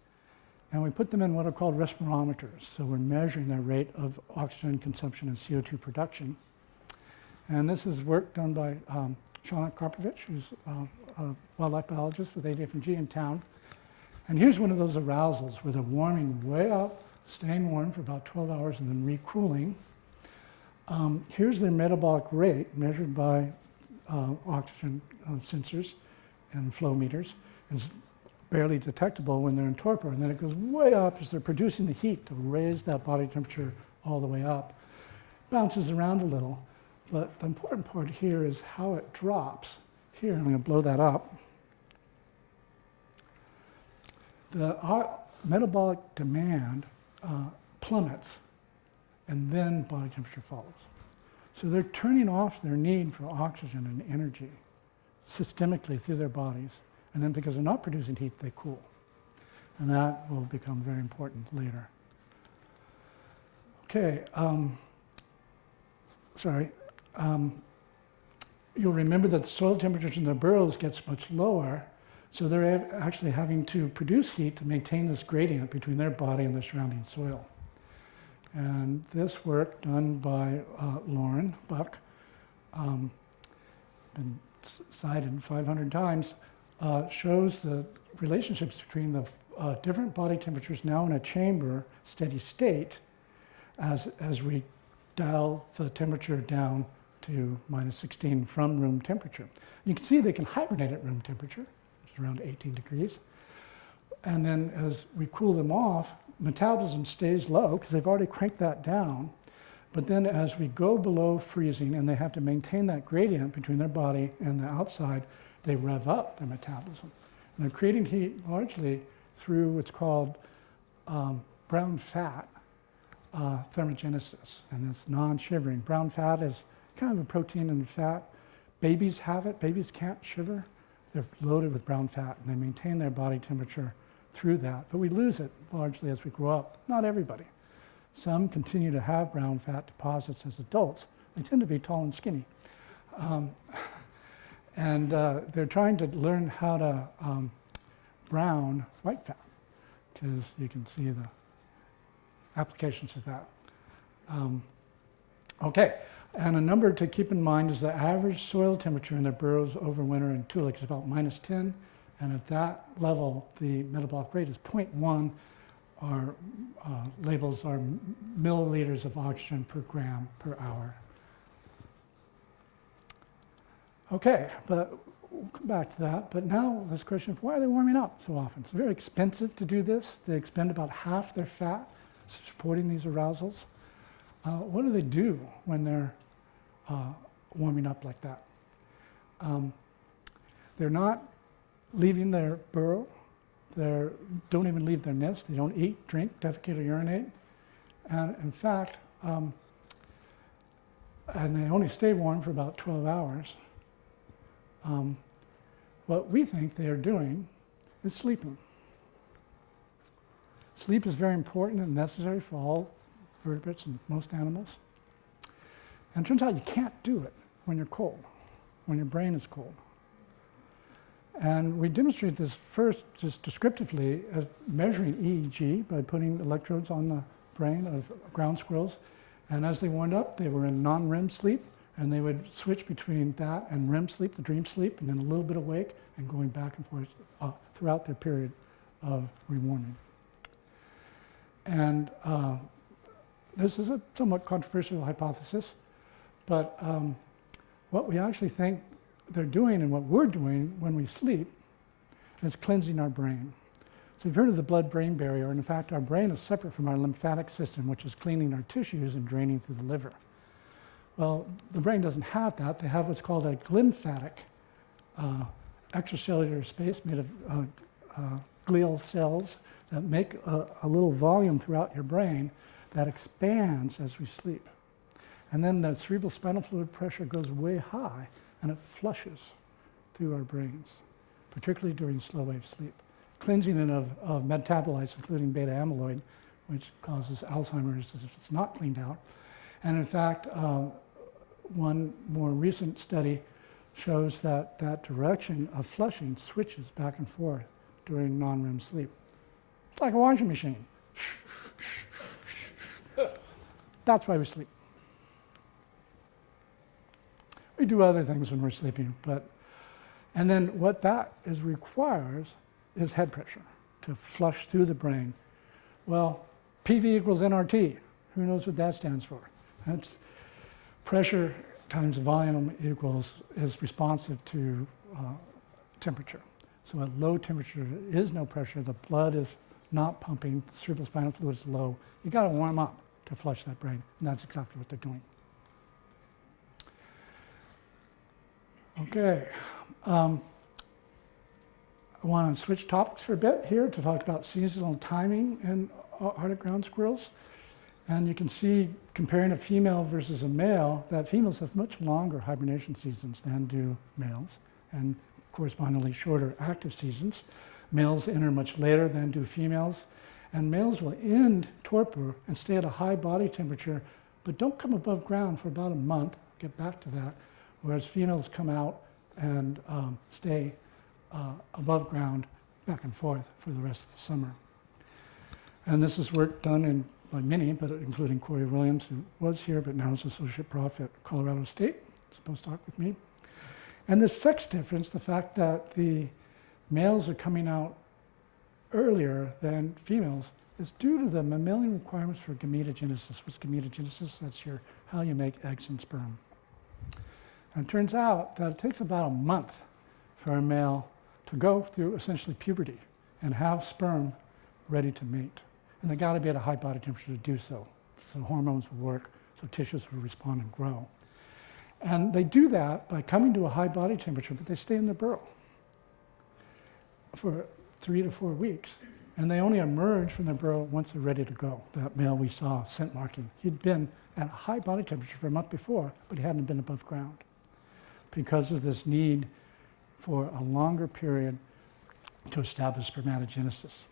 and we put them in what are called respirometers. So we're measuring their rate of oxygen consumption and CO2 production. And this is work done by Shauna Karpovich, who's a wildlife biologist with ADF&G in town. And here's one of those arousals where they're warming way up, staying warm for about 12 hours and then recooling. Here's their metabolic rate measured by oxygen sensors and flow meters. It's barely detectable when they're in torpor, and then it goes way up as they're producing the heat to raise that body temperature all the way up. Bounces around a little, but the important part here is how it drops. Here, I'm going to blow that up. The metabolic demand plummets, and then body temperature follows. So they're turning off their need for oxygen and energy systemically through their bodies, and then because they're not producing heat, they cool. And that will become very important later. Okay, you'll remember that the soil temperatures in their burrows gets much lower, so they're actually having to produce heat to maintain this gradient between their body and the surrounding soil. And this work done by Lauren Buck, been cited 500 times, shows the relationships between the different body temperatures now in a chamber steady state as we dial the temperature down to -16 from room temperature. You can see they can hibernate at room temperature, which is around 18 degrees. And then as we cool them off, metabolism stays low because they've already cranked that down. But then as we go below freezing and they have to maintain that gradient between their body and the outside, they rev up their metabolism. And they're creating heat largely through what's called brown fat thermogenesis. And it's non-shivering. Brown fat is kind of a protein in fat. Babies have it. Babies can't shiver. They're loaded with brown fat, and they maintain their body temperature through that. But we lose it largely as we grow up. Not everybody. Some continue to have brown fat deposits as adults. They tend to be tall and skinny. They're trying to learn how to brown white fat, because you can see the applications of that. Okay, and a number to keep in mind is the average soil temperature in the burrows over winter in Toolik is about -10, and at that level, the metabolic rate is 0.1. Our labels are milliliters of oxygen per gram per hour. Okay, but we'll come back to that. But now this question of why are they warming up so often? It's very expensive to do this. They expend about half their fat supporting these arousals. What do they do when they're warming up like that? They're not leaving their burrow. They don't even leave their nest. They don't eat, drink, defecate, or urinate. And in fact, and they only stay warm for about 12 hours. What we think they are doing is sleeping. Sleep is very important and necessary for all vertebrates and most animals. And it turns out you can't do it when you're cold, when your brain is cold. And we demonstrate this first just descriptively as measuring EEG by putting electrodes on the brain of ground squirrels. And as they warmed up, they were in non-REM sleep, and they would switch between that and REM sleep, the dream sleep, and then a little bit awake, and going back and forth throughout their period of rewarming. And this is a somewhat controversial hypothesis, but what we actually think they're doing and what we're doing when we sleep is cleansing our brain. So you've heard of the blood-brain barrier, and in fact our brain is separate from our lymphatic system, which is cleaning our tissues and draining through the liver. Well, the brain doesn't have that. They have what's called a glymphatic extracellular space made of glial cells that make a little volume throughout your brain that expands as we sleep. And then the cerebral spinal fluid pressure goes way high, and it flushes through our brains, particularly during slow wave sleep. Cleansing it of metabolites, including beta amyloid, which causes Alzheimer's if it's not cleaned out. And in fact, one more recent study shows that that direction of flushing switches back and forth during non-REM sleep. It's like a washing machine. That's why we sleep. We do other things when we're sleeping, and then what that requires is head pressure to flush through the brain. Well, PV equals nRT. Who knows what that stands for? That's pressure times volume is responsive to temperature. So at low temperature, there is no pressure. The blood is not pumping. The cerebral spinal fluid is low. You got to warm up to flush that brain, and that's exactly what they're doing. Okay. I want to switch topics for a bit here to talk about seasonal timing in Arctic ground squirrels. And you can see, comparing a female versus a male, that females have much longer hibernation seasons than do males, and correspondingly shorter active seasons. Males enter much later than do females, and males will end torpor and stay at a high body temperature, but don't come above ground for about a month. I'll get back to that. Whereas females come out and stay above ground back and forth for the rest of the summer. And this is work done by many, but including Corey Williams, who was here but now is associate prof at Colorado State, is a postdoc with me. And this sex difference, the fact that the males are coming out earlier than females, is due to the mammalian requirements for gametogenesis. What's gametogenesis? That's how you make eggs and sperm. And it turns out that it takes about a month for a male to go through essentially puberty and have sperm ready to mate. and they got to be at a high body temperature to do so. So hormones will work, so tissues will respond and grow. And they do that by coming to a high body temperature, but they stay in the burrow for 3 to 4 weeks. And they only emerge from the burrow once they're ready to go. That male we saw, scent marking, he'd been at a high body temperature for a month before, but he hadn't been above ground because of this need for a longer period to establish spermatogenesis.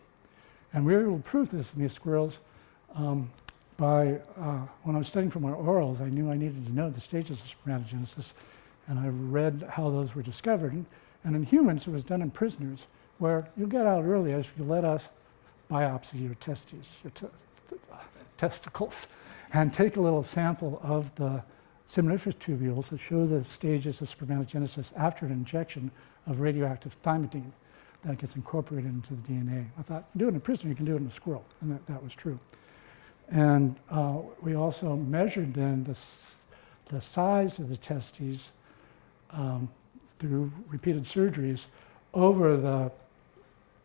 And we were able to prove this in these squirrels by, when I was studying for my orals, I knew I needed to know the stages of spermatogenesis, and I read how those were discovered. And in humans, it was done in prisoners, where you get out early if you let us biopsy your testicles, and take a little sample of the seminiferous tubules that show the stages of spermatogenesis after an injection of radioactive thymidine that gets incorporated into the DNA. I thought, do it in a prisoner, you can do it in a squirrel, and that was true. And we also measured then the size of the testes through repeated surgeries over the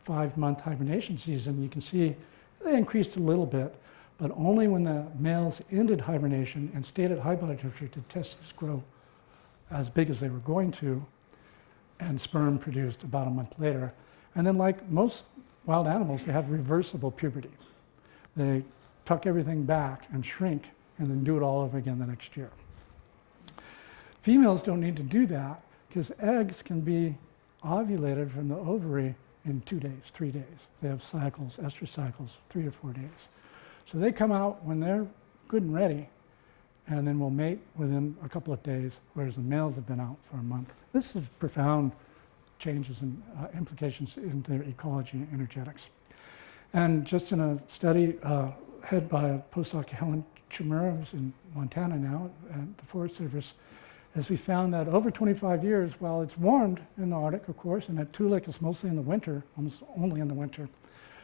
5-month hibernation season. You can see they increased a little bit, but only when the males ended hibernation and stayed at high body temperature did testes grow as big as they were going to, and sperm produced about a month later. And then, like most wild animals, they have reversible puberty. They tuck everything back and shrink and then do it all over again the next year. Females don't need to do that because eggs can be ovulated from the ovary in 2 days, 3 days. They have cycles, estrous cycles, 3 to 4 days. So they come out when they're good and ready, and then will mate within a couple of days, whereas the males have been out for a month. This is profound changes and implications in their ecology and energetics. And just in a study head by postdoc Helen Chimera, who's in Montana now at the Forest Service, as we found that over 25 years, while it's warmed in the Arctic, of course, and at Toolik it's mostly in the winter, almost only in the winter,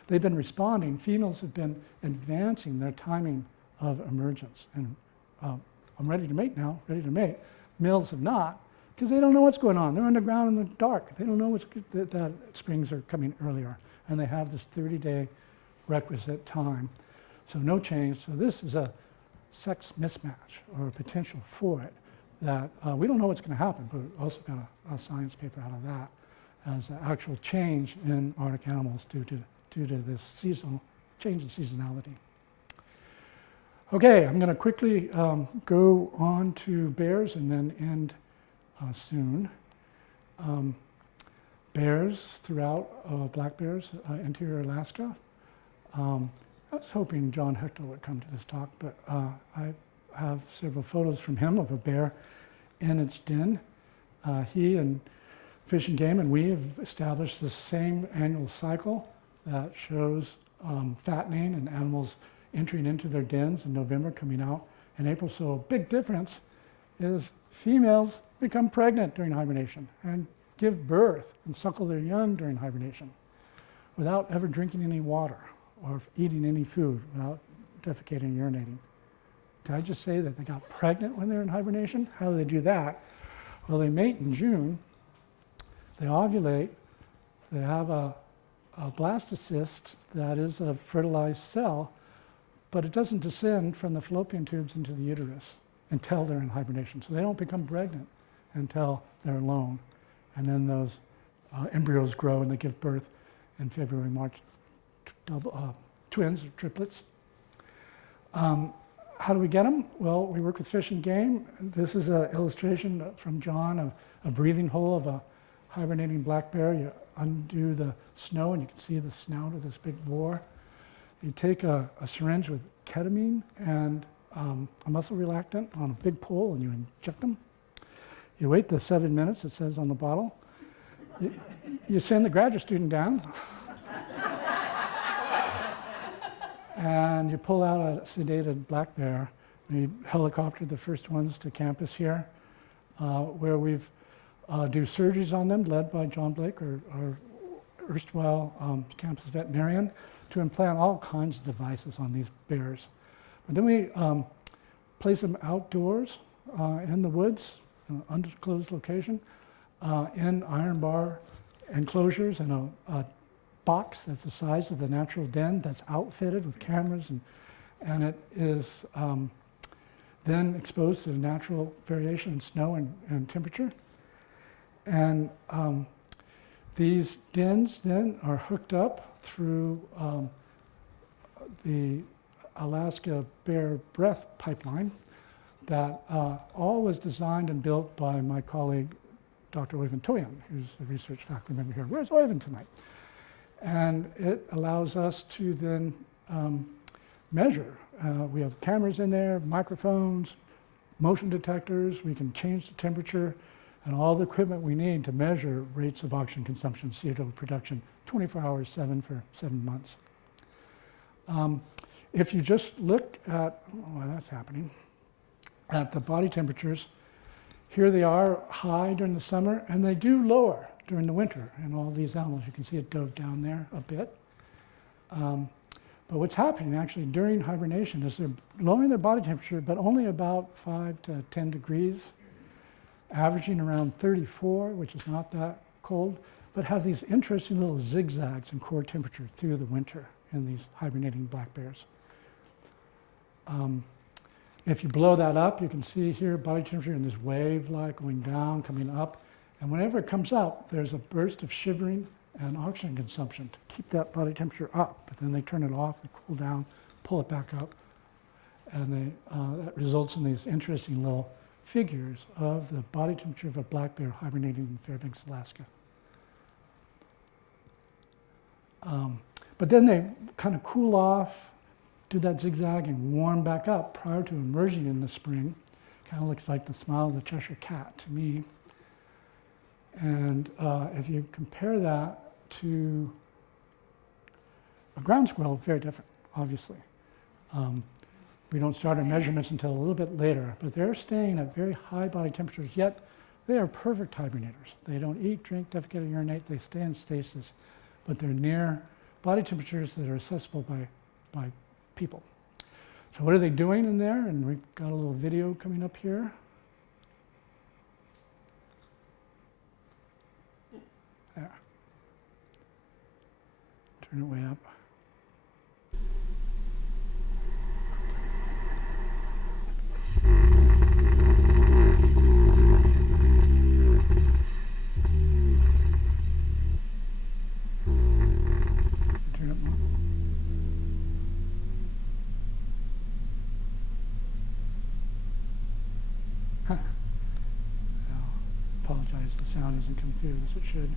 they've been responding. Females have been advancing their timing of emergence. And I'm ready to mate now, ready to mate. Males have not, because they don't know what's going on. They're underground in the dark. They don't know that springs are coming earlier. And they have this 30-day requisite time. So no change. So this is a sex mismatch, or a potential for it, that we don't know what's going to happen, but we also got a science paper out of that as an actual change in Arctic animals due to this seasonal change in seasonality. Okay, I'm going to quickly go on to bears and then end soon. Bears throughout, black bears, interior Alaska. I was hoping John Hector would come to this talk, but I have several photos from him of a bear in its den. He and Fish and Game and we have established the same annual cycle that shows fattening and animals entering into their dens in November, coming out in April. So a big difference is females become pregnant during hibernation and give birth and suckle their young during hibernation without ever drinking any water or eating any food, without defecating and urinating. Did I just say that they got pregnant when they're in hibernation? How do they do that? Well, they mate in June, they ovulate, they have a blastocyst that is a fertilized cell, but it doesn't descend from the fallopian tubes into the uterus until they're in hibernation. So they don't become pregnant until they're alone. And then those embryos grow and they give birth in February, March, twins or triplets. How do we get them? Well, we work with Fish and Game. This is an illustration from John of a breathing hole of a hibernating black bear. You undo the snow and you can see the snout of this big boar. You take a syringe with ketamine and a muscle relaxant on a big pole and you inject them. You wait the 7 minutes, it says on the bottle. You send the graduate student down and you pull out a sedated black bear. We helicoptered the first ones to campus here, where we've do surgeries on them, led by John Blake, our erstwhile campus veterinarian, to implant all kinds of devices on these bears. But then we place them outdoors in the woods, in an undisclosed location, in iron bar enclosures and a box that's the size of the natural den that's outfitted with cameras, and it is then exposed to the natural variation in snow and temperature. And these dens then are hooked up through the Alaska Bear Breath pipeline that all was designed and built by my colleague, Dr. Overwintering, who's the research faculty member here. Where's Oyvind tonight? And it allows us to then measure. We have cameras in there, microphones, motion detectors. We can change the temperature and all the equipment we need to measure rates of oxygen consumption, CO2 production, 24 hours, 7 for 7 months. If you just look at, that's happening, at the body temperatures, here they are high during the summer, and they do lower during the winter in all these animals. You can see it dove down there a bit. But what's happening actually during hibernation is they're lowering their body temperature, but only about 5 to 10 degrees, averaging around 34, which is not that cold, but have these interesting little zigzags in core temperature through the winter in these hibernating black bears. If you blow that up, you can see here body temperature in this wave-like going down, coming up. And whenever it comes up, there's a burst of shivering and oxygen consumption to keep that body temperature up. But then they turn it off, they cool down, pull it back up. And that results in these interesting little figures of the body temperature of a black bear hibernating in Fairbanks, Alaska. But then they kind of cool off, do that zigzag and warm back up prior to emerging in the spring. Kind of looks like the smile of the Cheshire Cat to me. And if you compare that to a ground squirrel, very different, obviously. We don't start our measurements until a little bit later, but they're staying at very high body temperatures, yet they are perfect hibernators. They don't eat, drink, defecate, or urinate, they stay in stasis, but they're near body temperatures that are accessible by people. So what are they doing in there? And we've got a little video coming up here. There. Turn it way up. Turn it more. Apologize, the sound isn't coming through as it should.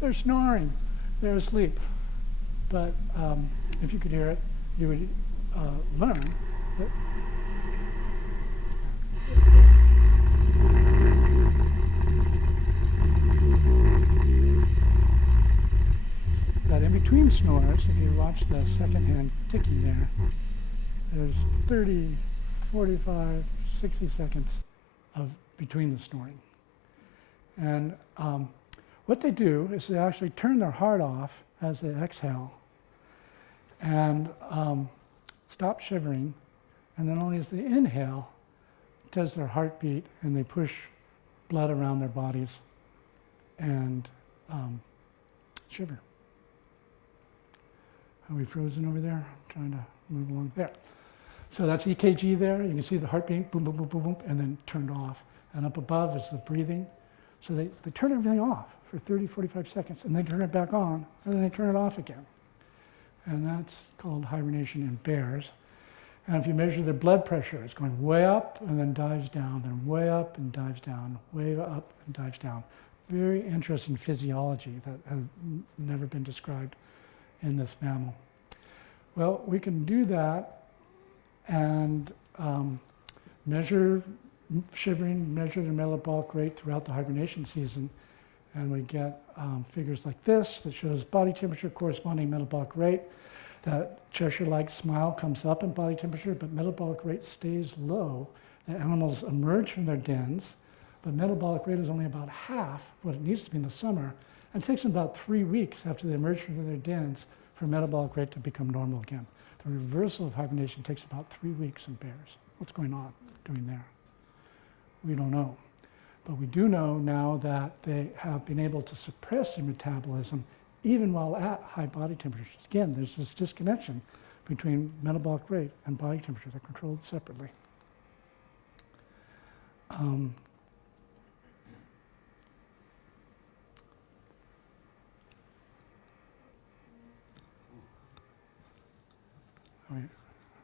They're snoring, they're asleep. But if you could hear it, you would learn that in between snores, if you watch the second hand ticking there, there's 30, 45, 60 seconds of between the snoring. And what they do is they actually turn their heart off as they exhale and stop shivering, and then only as they inhale does their heart beat and they push blood around their bodies and shiver. Are we frozen over there? I'm trying to move along there. So that's EKG there. You can see the heartbeat, boom, boom, boom, boom, boom, and then turned off. And up above is the breathing. So they turn everything off for 30, 45 seconds, and they turn it back on, and then they turn it off again. And that's called hibernation in bears. And if you measure their blood pressure, it's going way up and then dives down, then way up and dives down, way up and dives down. Very interesting physiology that has never been described in this mammal. Well, we can do that and measure shivering, measure the metabolic rate throughout the hibernation season, and we get figures like this that shows body temperature corresponding metabolic rate. That Cheshire-like smile comes up in body temperature, but metabolic rate stays low. The animals emerge from their dens, but metabolic rate is only about half what it needs to be in the summer, and it takes them about 3 weeks after they emerge from their dens for metabolic rate to become normal again. The reversal of hibernation takes about 3 weeks in bears. What's going on doing there? We don't know. But we do know now that they have been able to suppress their metabolism even while at high body temperatures. Again, there's this disconnection between metabolic rate and body temperature. They're controlled separately. Are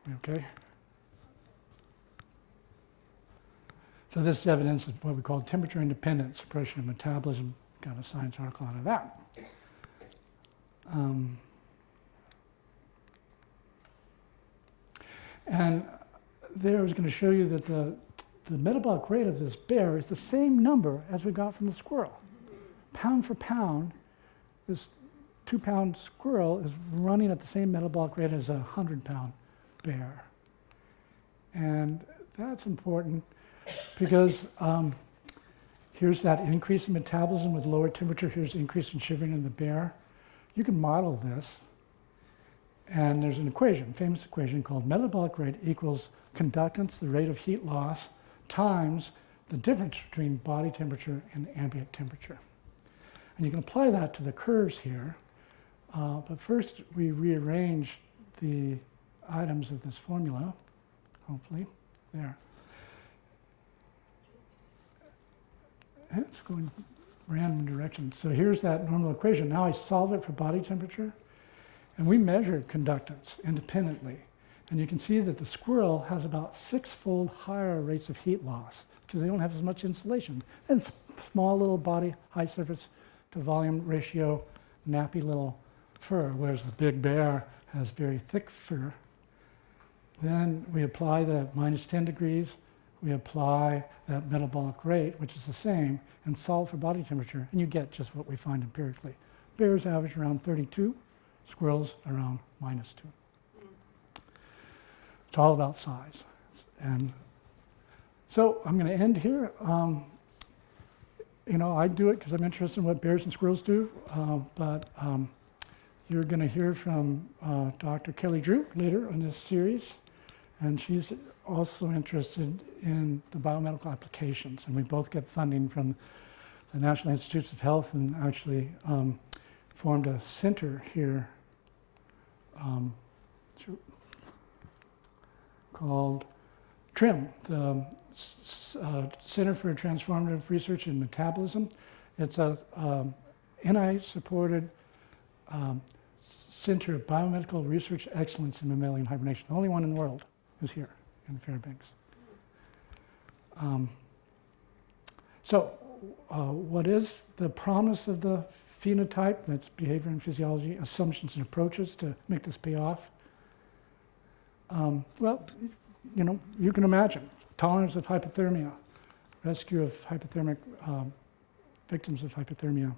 we okay? So this is evidence of what we call temperature-independent suppression of metabolism. Got a science article out of that. And there I was going to show you that the metabolic rate of this bear is the same number as we got from the squirrel. Pound for pound, this 2-pound squirrel is running at the same metabolic rate as a 100-pound bear. And that's important because here's that increase in metabolism with lower temperature. Here's increase in shivering in the bear. You can model this. And there's an equation, famous equation called metabolic rate equals conductance, the rate of heat loss, times the difference between body temperature and ambient temperature. And you can apply that to the curves here. But first, we rearrange the items of this formula, hopefully. There. It's going random directions. So here's that normal equation. Now I solve it for body temperature. And we measured conductance independently. And you can see that the squirrel has about 6-fold higher rates of heat loss because they don't have as much insulation. And small little body, high surface to volume ratio, nappy little fur, whereas the big bear has very thick fur. Then we apply the minus 10 degrees. We apply that metabolic rate, which is the same, and solve for body temperature. And you get just what we find empirically. Bears average around 32. Squirrels around -2. It's all about size. And so I'm going to end here. I do it because I'm interested in what bears and squirrels do, but you're going to hear from Dr. Kelly Drew later in this series, and she's also interested in the biomedical applications, and we both get funding from the National Institutes of Health and actually formed a center here called TRIM, the Center for Transformative Research in Metabolism. It's a NIH-supported Center of Biomedical Research Excellence in Mammalian Hibernation. The only one in the world is here in Fairbanks. What is the promise of the phenotype? That's behavior and physiology, assumptions and approaches to make this pay off. You can imagine tolerance of hypothermia, rescue of hypothermic victims of hypothermia.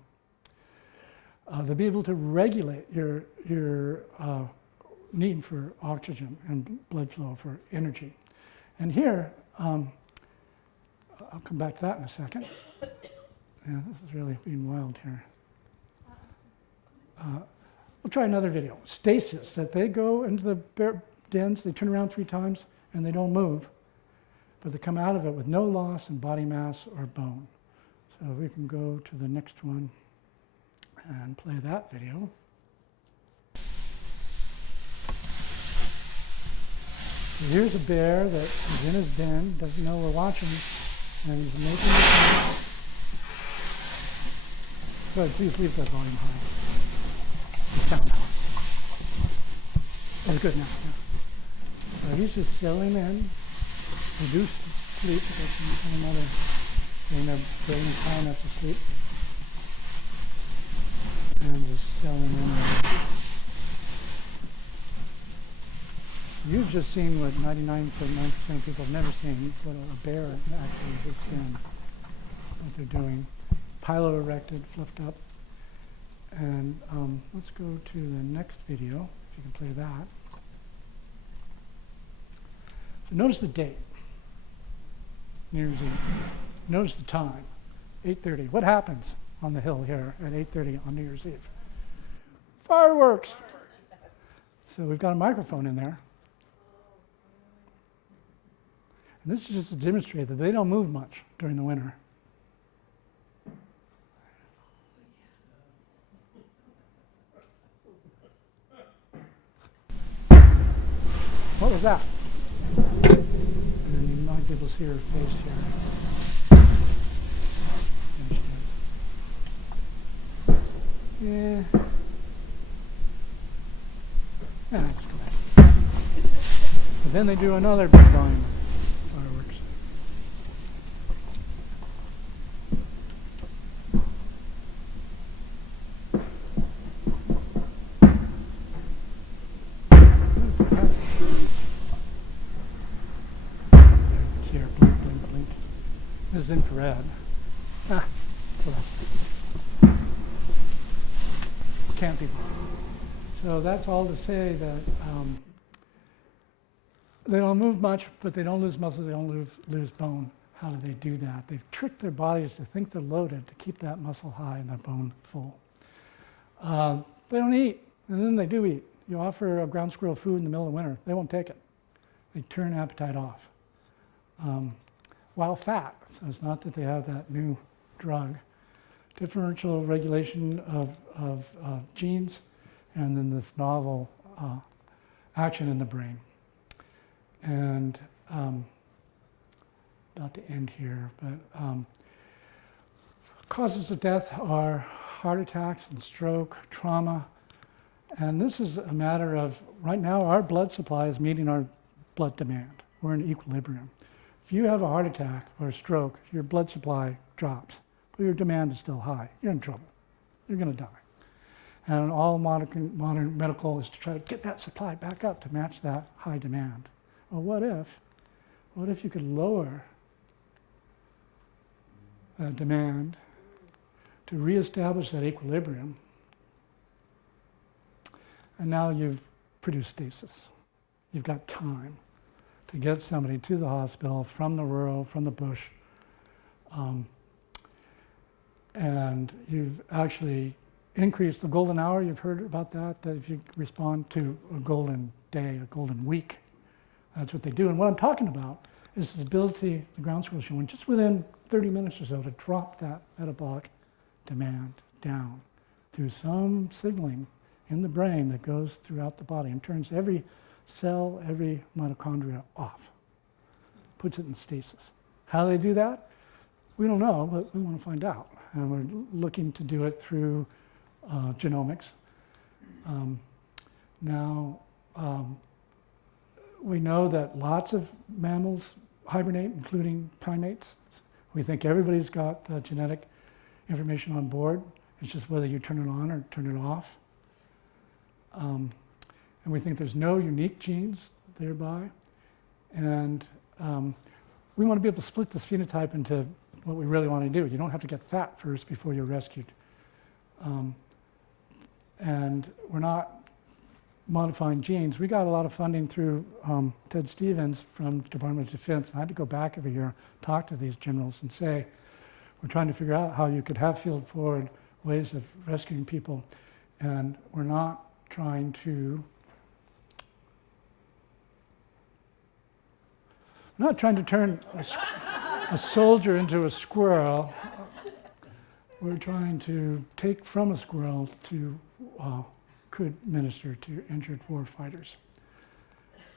They'll be able to regulate your need for oxygen and blood flow for energy. And here, I'll come back to that in a second. Yeah, this is really being wild here. We'll try another video. Stasis, that they go into the bear dens, they turn around 3 times, and they don't move, but they come out of it with no loss in body mass or bone. So we can go to the next one and play that video. So here's a bear that is in his den, doesn't know we're watching, and he's making the Go ahead, please leave that volume high. Sound out. That's good now. Yeah. So he's just settling in, reduced sleep, because he's another getting their brain time enough to sleep. And just settling in. You've just seen what 99.9% of people have never seen, what a bear actually has been, what they're doing. Pilo-erected, fluffed up. And let's go to the next video, if you can play that. So notice the date, New Year's Eve. Notice the time, 8:30. What happens on the hill here at 8:30 on New Year's Eve? Fireworks. So we've got a microphone in there. And this is just to demonstrate that they don't move much during the winter. simple as that. And then you might be able to see her face here. There she is. Yeah. Yeah, let's go back. But then they do another big volume of fireworks. See her blink, blink, blink. This is infrared. Can't be blocked. So that's all to say that they don't move much, but they don't lose muscle, they don't lose bone. How do they do that? They've tricked their bodies to think they're loaded to keep that muscle high and their bone full. They don't eat, and then they do eat. You offer a ground squirrel food in the middle of winter, they won't take it. They turn appetite off. While fat, so it's not that they have that new drug. Differential regulation of genes, and then this novel action in the brain. And not to end here, but causes of death are heart attacks and stroke, trauma. And this is a matter of, right now our blood supply is meeting our blood demand. We're in equilibrium. If you have a heart attack or a stroke, your blood supply drops, but your demand is still high. You're in trouble. You're going to die. And all modern medical is to try to get that supply back up to match that high demand. Well, what if you could lower demand to reestablish that equilibrium, and now you've produced stasis. You've got time to get somebody to the hospital from the rural, from the bush, and you've actually increased the golden hour. You've heard about that, that if you respond to a golden day, a golden week, that's what they do. And what I'm talking about is the ability, the ground squirrel showing, just within 30 minutes or so, to drop that metabolic demand down through some signaling in the brain that goes throughout the body and turns every cell, every mitochondria off, puts it in stasis. How they do that? We don't know, but we want to find out. And we're looking to do it through genomics. We know that lots of mammals hibernate, including primates. We think everybody's got the genetic information on board. It's just whether you turn it on or turn it off. And we think there's no unique genes thereby. And we want to be able to split this phenotype into what we really want to do. You don't have to get fat first before you're rescued. And we're not modifying genes. We got a lot of funding through Ted Stevens from the Department of Defense. I had to go back every year, talk to these generals and say, we're trying to figure out how you could have field forward ways of rescuing people. And we're not trying to turn a soldier into a squirrel. We're trying to take from a squirrel to could minister to injured war fighters.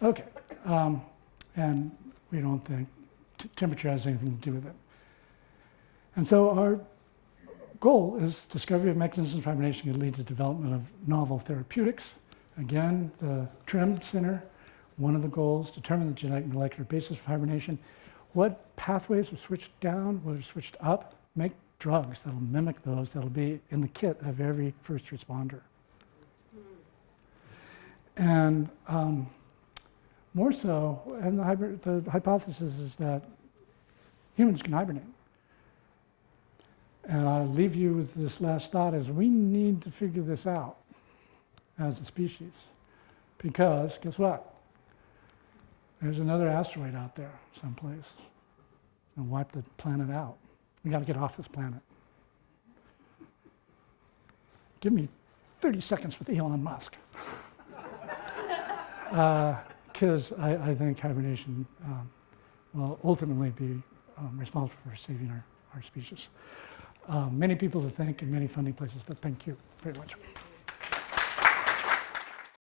Okay, and we don't think temperature has anything to do with it. And so our goal is discovery of mechanisms of hibernation can lead to development of novel therapeutics. Again, the TRIM Center, one of the goals, determine the genetic and molecular basis of hibernation. What pathways are switched down, what are switched up? Make drugs that'll mimic those that'll be in the kit of every first responder. And more so, and the hypothesis is that humans can hibernate. And I'll leave you with this last thought is we need to figure this out as a species. Because, guess what? There's another asteroid out there someplace. And wipe the planet out. We got to get off this planet. Give me 30 seconds with Elon Musk. Because I think hibernation will ultimately be responsible for saving our species. Many people to thank and many funding places, but thank you very much.